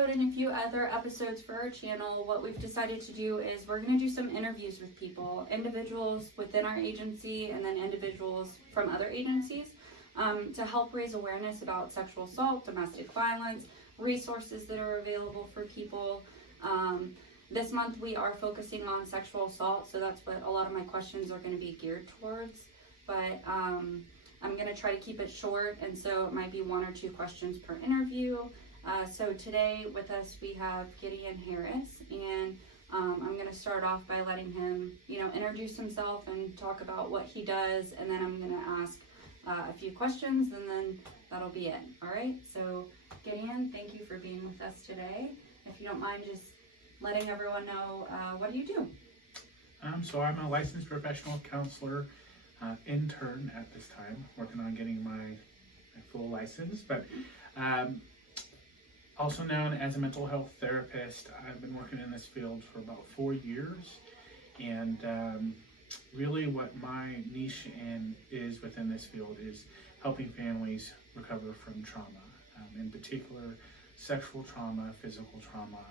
episode and a few other episodes for our channel, what we've decided to do is we're going to do some interviews with people, individuals within our agency and then individuals from other agencies, to help raise awareness about sexual assault, domestic violence, resources that are available for people. This month we are focusing on sexual assault, so that's what a lot of my questions are going to be geared towards. But I'm going to try to keep it short, and so it might be 1 or 2 questions per interview. So today with us we have Gideon Harris, and I'm going to start off by letting him, introduce himself and talk about what he does, and then I'm going to ask a few questions, and then that'll be it. All right, so Gideon, thank you for being with us today. If you don't mind just letting everyone know, what do you do? So I'm a licensed professional counselor, intern at this time, working on getting my full license, but also known as a mental health therapist. I've been working in this field for about 4 years, and really what my niche is within this field is helping families recover from trauma, in particular sexual trauma, physical trauma,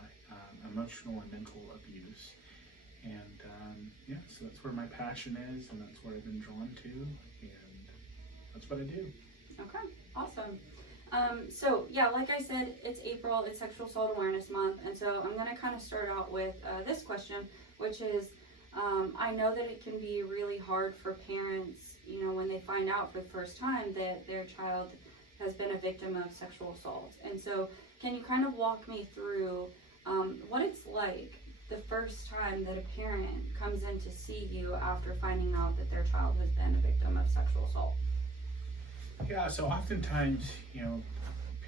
emotional and mental abuse. And so that's where my passion is, and that's what I've been drawn to, and that's what I do. Okay, awesome. So yeah, like I said, it's April, it's Sexual Assault Awareness Month, and so I'm going to kind of start out with this question, which is, I know that it can be really hard for parents, when they find out for the first time that their child has been a victim of sexual assault. And so can you kind of walk me through what it's like the first time that a parent comes in to see you after finding out that their child has been a victim of sexual assault? Yeah, so oftentimes,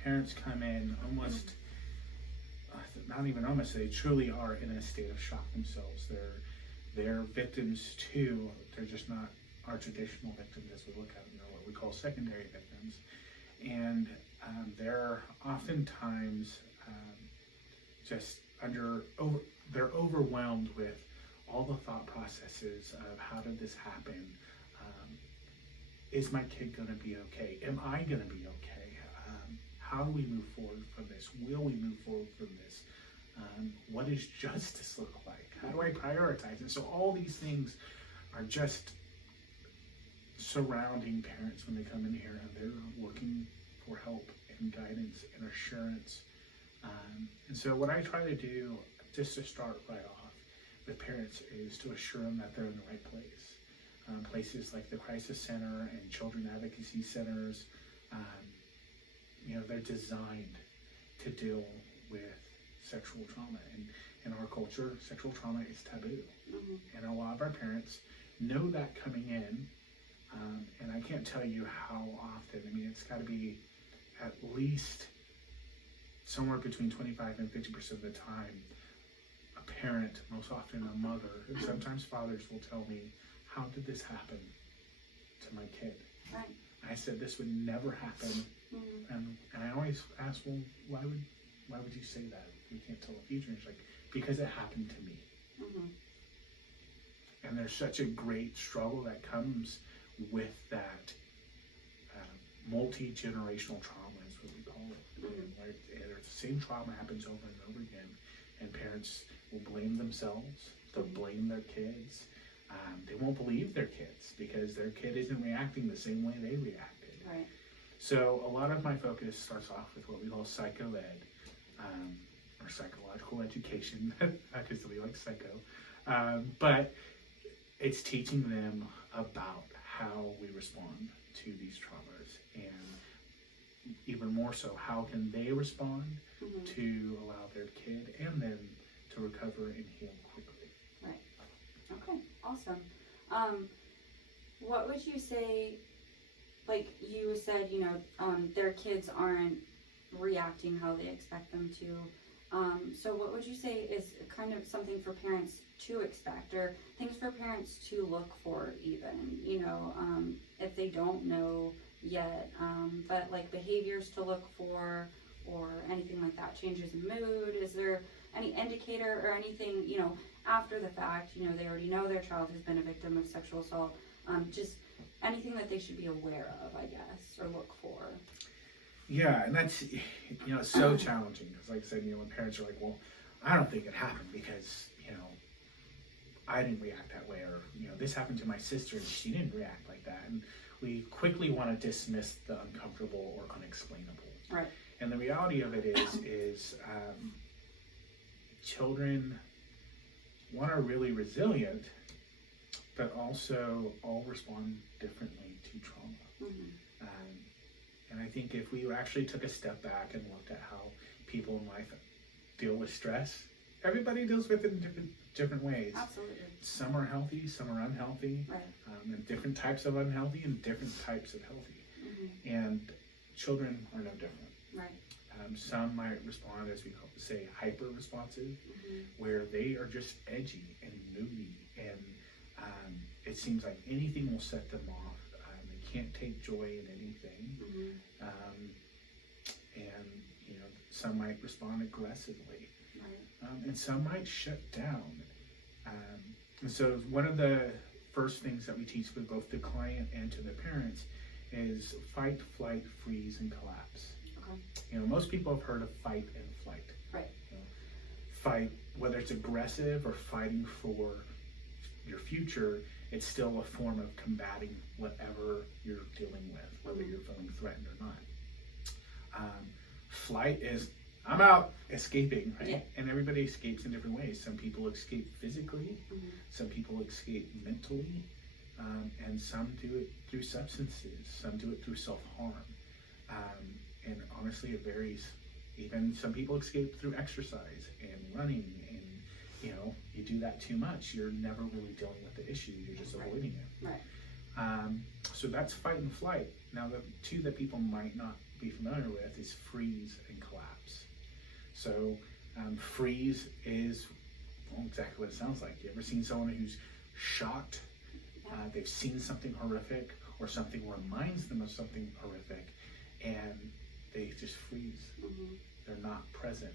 parents come in almost, not even almost, they truly are in a state of shock themselves. They're victims too. They're just not our traditional victims as we look at them. They're what we call secondary victims. And they're oftentimes they're overwhelmed with all the thought processes of how did this happen? Is my kid going to be okay? Am I going to be okay? How do we move forward from this? Will we move forward from this? What does justice look like? How do I prioritize? And so all these things are just surrounding parents when they come in here, and they're looking for help and guidance and assurance. And so what I try to do, just to start right off with parents, is to assure them that they're in the right place. Places like the Crisis Center and Children Advocacy Centers, they're designed to deal with sexual trauma. And in our culture, sexual trauma is taboo. Mm-hmm. And a lot of our parents know that coming in, and I can't tell you how often. I mean, it's got to be at least somewhere between 25 and 50% of the time, a parent, most often a mother, and sometimes fathers, will tell me, how did this happen to my kid? Right. I said this would never happen. Mm-hmm. And I always ask, well, why would you say that? You can't tell the future. And she's like, because it happened to me. Mm-hmm. And there's such a great struggle that comes with that multi-generational trauma is what we call it. Mm-hmm. Where the same trauma happens over and over again, and parents will blame themselves, they'll blame their kids. They won't believe their kids because their kid isn't reacting the same way they reacted. Right. So a lot of my focus starts off with what we call psycho-ed, or psychological education, because we like psycho. But it's teaching them about how we respond to these traumas, and even more so, how can they respond mm-hmm. to allow their kid and them to recover and heal quickly. Right. Okay, awesome. What would you say, like you said, their kids aren't reacting how they expect them to. So what would you say is kind of something for parents to expect, or things for parents to look for even, if they don't know yet, but like behaviors to look for or anything like that, changes in mood? Is there any indicator or anything, after the fact, they already know their child has been a victim of sexual assault, just anything that they should be aware of, I guess, or look for? Yeah, and that's, it's so challenging because, like I said, when parents are like, well, I don't think it happened because, I didn't react that way, or, this happened to my sister and she didn't react like that. And we quickly want to dismiss the uncomfortable or unexplainable. Right. And the reality of it is children, one, are really resilient, but also all respond differently to trauma. Mm-hmm. And I think if we actually took a step back and looked at how people in life deal with stress, everybody deals with it in different ways. Absolutely. Some are healthy, some are unhealthy, right. And different types of unhealthy and different types of healthy. Mm-hmm. And children are no different. Right. Some might respond, as we say, hyper responsive, mm-hmm. where they are just edgy and moody, and it seems like anything will set them off. They can't take joy in anything. Mm-hmm. And some might respond aggressively. Right. And some might shut down. And so one of the first things that we teach with both the client and to the parents is fight, flight, freeze, and collapse. Okay. Most people have heard of fight and flight. Right. Fight, whether it's aggressive or fighting for your future, it's still a form of combating whatever you're dealing with, whether you're feeling threatened or not. Flight is, I'm out, escaping, right? Yeah. And everybody escapes in different ways. Some people escape physically, mm-hmm. some people escape mentally, and some do it through substances, some do it through self-harm. And honestly, it varies. Even some people escape through exercise and running, and you do that too much, you're never really dealing with the issue, you're just right. avoiding it. Right. So that's fight and flight. Now, the two that people might not be familiar with is freeze and collapse. So freeze is exactly what it sounds like. You ever seen someone who's shocked? Yeah. They've seen something horrific, or something reminds them of something horrific, and they just freeze. Mm-hmm. They're not present,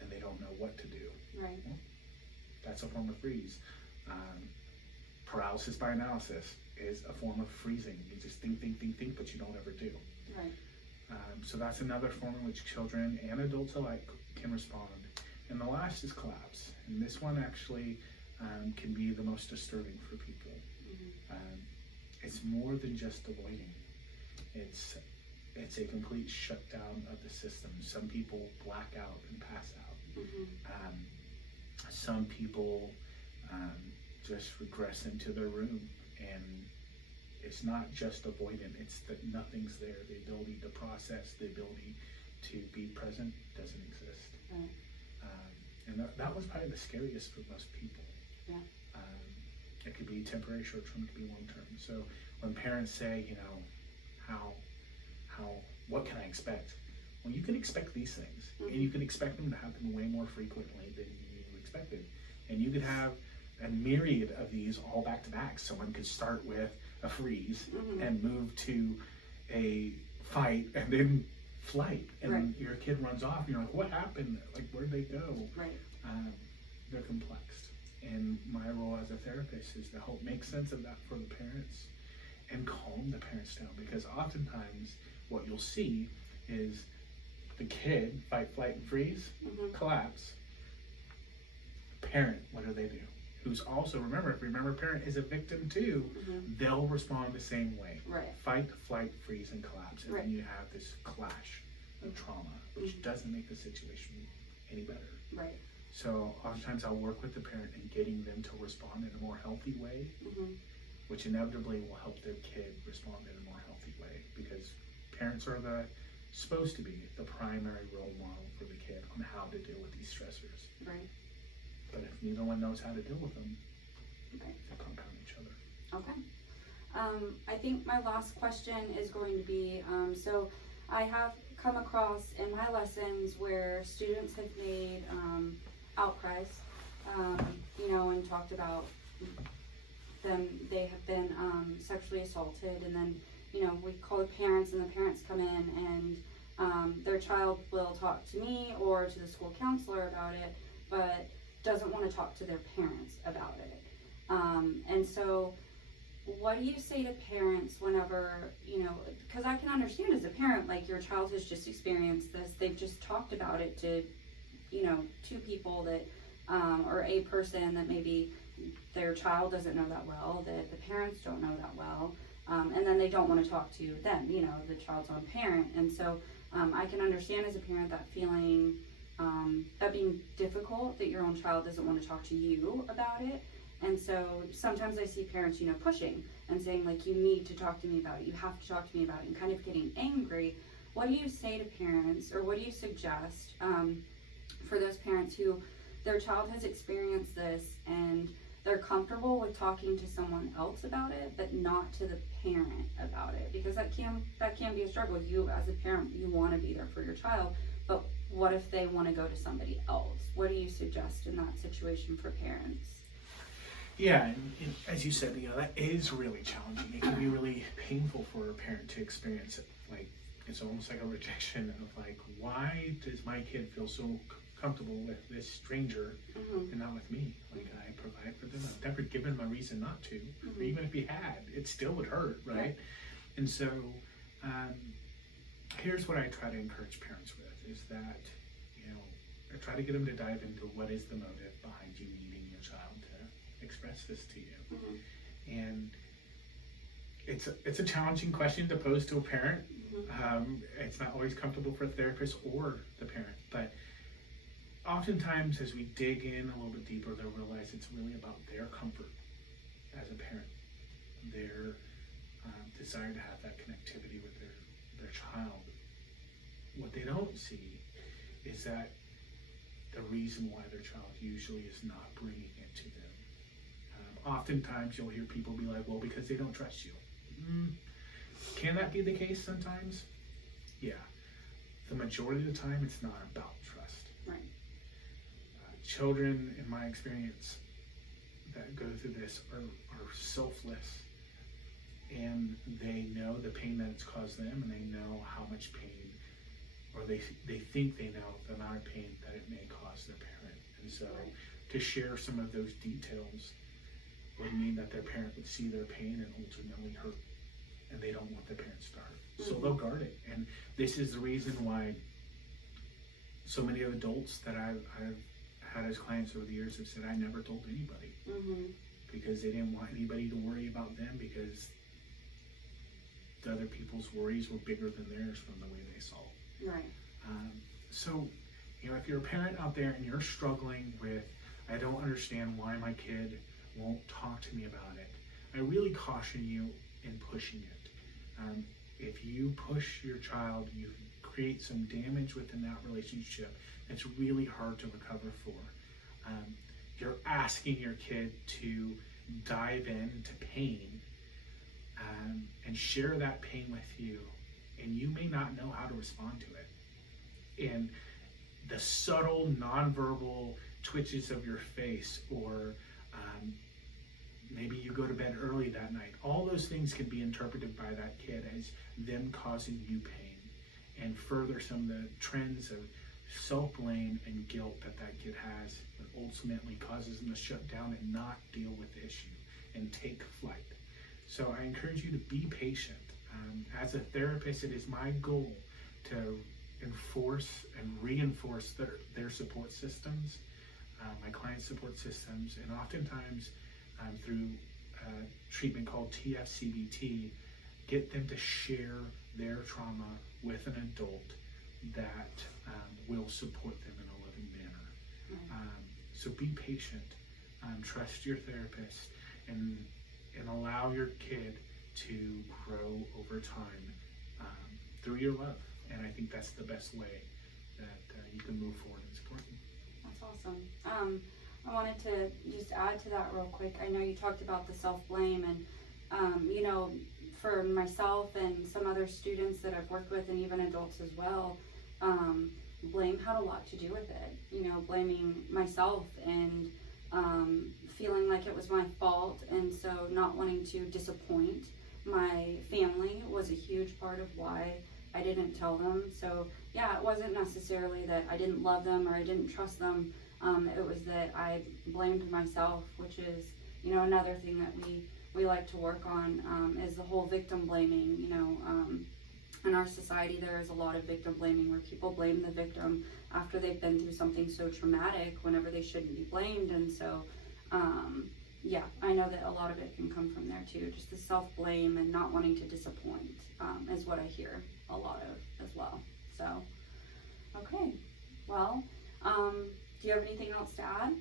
and they don't know what to do. Right. Well, that's a form of freeze. Paralysis by analysis is a form of freezing. You just think, but you don't ever do. Right. So that's another form in which children and adults alike can respond. And the last is collapse. And this one actually can be the most disturbing for people. Mm-hmm. It's more than just avoiding. It's a complete shutdown of the system. Some people black out and pass out. Mm-hmm. Some people just regress into their room, and it's not just avoidant, it's that nothing's there. The ability to process, the ability to be present doesn't exist. Right. And that was probably the scariest for most people. Yeah. It could be temporary, short term, it could be long term. So when parents say, what can I expect? Well, you can expect these things, mm-hmm. and you can expect them to happen way more frequently than you expected. And you could have a myriad of these all back to back. Someone could start with a freeze mm-hmm. and move to a fight and then flight, and right. your kid runs off and you're like, what happened? Like, where'd they go? Right. They're complex. And my role as a therapist is to help make sense of that for the parents and calm the parents down, because oftentimes what you'll see is the kid fight, flight, and freeze, mm-hmm. collapse. Parent, what do? Who's also, remember, parent is a victim too, mm-hmm. they'll respond the same way. Right. Fight, flight, freeze, and collapse. And right. then you have this clash of trauma, which mm-hmm. doesn't doesn't make the situation any better. Right. So oftentimes I'll work with the parent in getting them to respond in a more healthy way, mm-hmm. which inevitably will help their kid respond in a more healthy way, because parents are supposed to be the primary role model for the kid on how to deal with these stressors. Right. But if neither one knows how to deal with them, right. they compound each other. Okay. I think my last question is going to be, so I have come across in my lessons where students have made outcries, and talked about them, they have been sexually assaulted, and then, we call the parents, and the parents come in, and their child will talk to me or to the school counselor about it, but doesn't want to talk to their parents about it. And so what do you say to parents whenever, because I can understand as a parent, like your child has just experienced this, they've just talked about it to, two people that, or a person that maybe their child doesn't know that well, that the parents don't know that well, and then they don't want to talk to them, the child's own parent. And so I can understand as a parent that feeling, that being difficult, that your own child doesn't want to talk to you about it. And so sometimes I see parents, pushing and saying, like, you need to talk to me about it, you have to talk to me about it, and kind of getting angry. What do you say to parents, or what do you suggest for those parents who their child has experienced this and they're comfortable with talking to someone else about it, but not to the parent about it? Because that can be a struggle. You as a parent, you want to be there for your child, but what if they want to go to somebody else? What do you suggest in that situation for parents? Yeah, and as you said, that is really challenging. It can be really painful for a parent to experience it. Like, it's almost like a rejection of, like, why does my kid feel so comfortable with this stranger and not with me? Like, I provide for them. I've never given him a reason not to. Or even if he had, it still would hurt, right? And so, here's what I try to encourage parents with, is that, I try to get them to dive into what is the motive behind you needing your child to express this to you. And it's a challenging question to pose to a parent. It's not always comfortable for a therapist or the parent, but oftentimes as we dig in a little bit deeper, they'll realize it's really about their comfort as a parent, their desire to have that connectivity with their child. What they don't see is that the reason why their child usually is not bringing it to them. Oftentimes you'll hear people be like, well, because they don't trust you. Can that be the case sometimes? Yeah. The majority of the time, it's not about trust. Right. Children, in my experience, that go through this are selfless, and they know the pain that it's caused them, and they know how much pain, or they think they know the amount of pain that it may cause their parent. And so to share some of those details would mean that their parent would see their pain and ultimately hurt, and they don't want their parents to hurt. So they'll guard it. And this is the reason why so many of the adults that I've had as clients over the years have said, I never told anybody, because they didn't want anybody to worry about them, because the other people's worries were bigger than theirs from the way they saw it. Right. So, if you're a parent out there and you're struggling with, I don't understand why my kid won't talk to me about it, I really caution you in pushing it. If you push your child, you create some damage within that relationship that's really hard to recover for. You're asking your kid to dive into pain and share that pain with you, and you may not know how to respond to it. And the subtle nonverbal twitches of your face, or maybe you go to bed early that night, all those things can be interpreted by that kid as them causing you pain, and further some of the trends of self-blame and guilt that kid has, that ultimately causes them to shut down and not deal with the issue and take flight. So I encourage you to be patient. As a therapist, it is my goal to enforce and reinforce their support systems, my client support systems, and oftentimes through treatment called TFCBT, get them to share their trauma with an adult that will support them in a loving manner. So be patient, trust your therapist, and allow your kid to grow over time through your love. And I think that's the best way that you can move forward and support them. That's awesome. I wanted to just add to that real quick. I know you talked about the self-blame, and for myself and some other students that I've worked with, and even adults as well, blame had a lot to do with it. Blaming myself and feeling like it was my fault, and so not wanting to disappoint my family was a huge part of why I didn't tell them. So yeah, it wasn't necessarily that I didn't love them or I didn't trust them. It was that I blamed myself, which is, another thing that we like to work on is the whole victim blaming. You know, in our society there is a lot of victim blaming where people blame the victim after they've been through something so traumatic whenever they shouldn't be blamed. And so yeah, I know that a lot of it can come from there too, just the self-blame and not wanting to disappoint is what I hear a lot of as well. So okay, well, do you have anything else to add?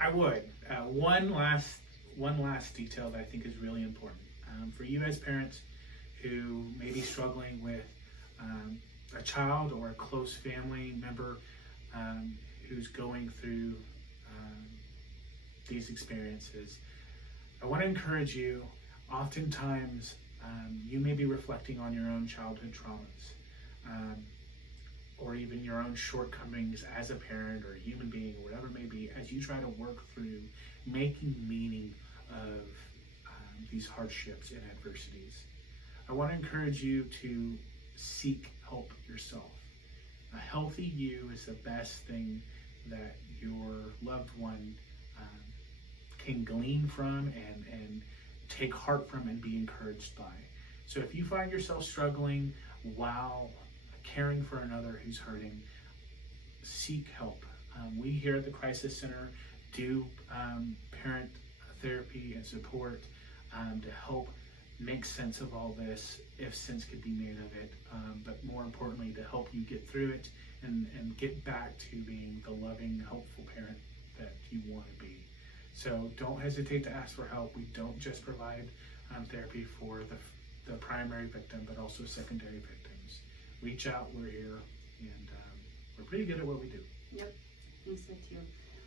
I would. One last detail that I think is really important for you as parents who may be struggling with a child or a close family member who's going through these experiences. I want to encourage you, oftentimes you may be reflecting on your own childhood traumas or even your own shortcomings as a parent or a human being or whatever it may be, as you try to work through making meaning of these hardships and adversities. I want to encourage you to seek help yourself. A healthy you is the best thing that your loved one can glean from and take heart from and be encouraged by. So if you find yourself struggling while caring for another who's hurting, seek help. We here at the Crisis Center do parent therapy and support to help make sense of all this, if sense could be made of it, but more importantly to help you get through it and get back to being the loving, helpful parent that you want to be. So don't hesitate to ask for help. We don't just provide therapy for the primary victim, but also secondary victims. Reach out, we're here, and we're pretty good at what we do. Yep, I think so too.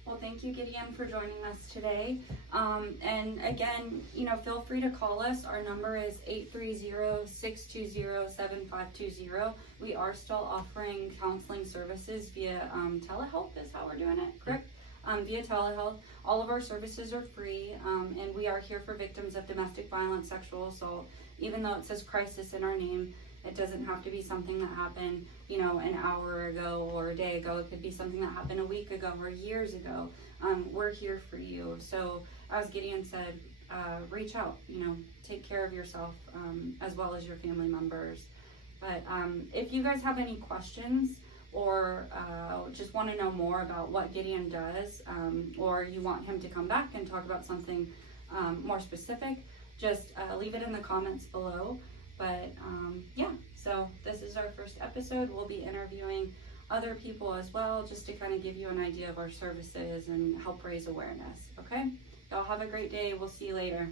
Well, thank you, Gideon, for joining us today. And again, you know, feel free to call us. Our number is 830-620-7520. We are still offering counseling services via telehealth is how we're doing it, correct? Via telehealth. All of our services are free, and we are here for victims of domestic violence, sexual assault. Even though it says crisis in our name, it doesn't have to be something that happened, you know, an hour ago or a day ago. It could be something that happened a week ago or years ago. We're here for you. So as Gideon said, reach out, you know, take care of yourself as well as your family members. But if you guys have any questions or just want to know more about what Gideon does, or you want him to come back and talk about something more specific, just leave it in the comments below. But yeah, so this is our first episode. We'll be interviewing other people as well, just to kind of give you an idea of our services and help raise awareness. Okay, y'all have a great day. We'll see you later.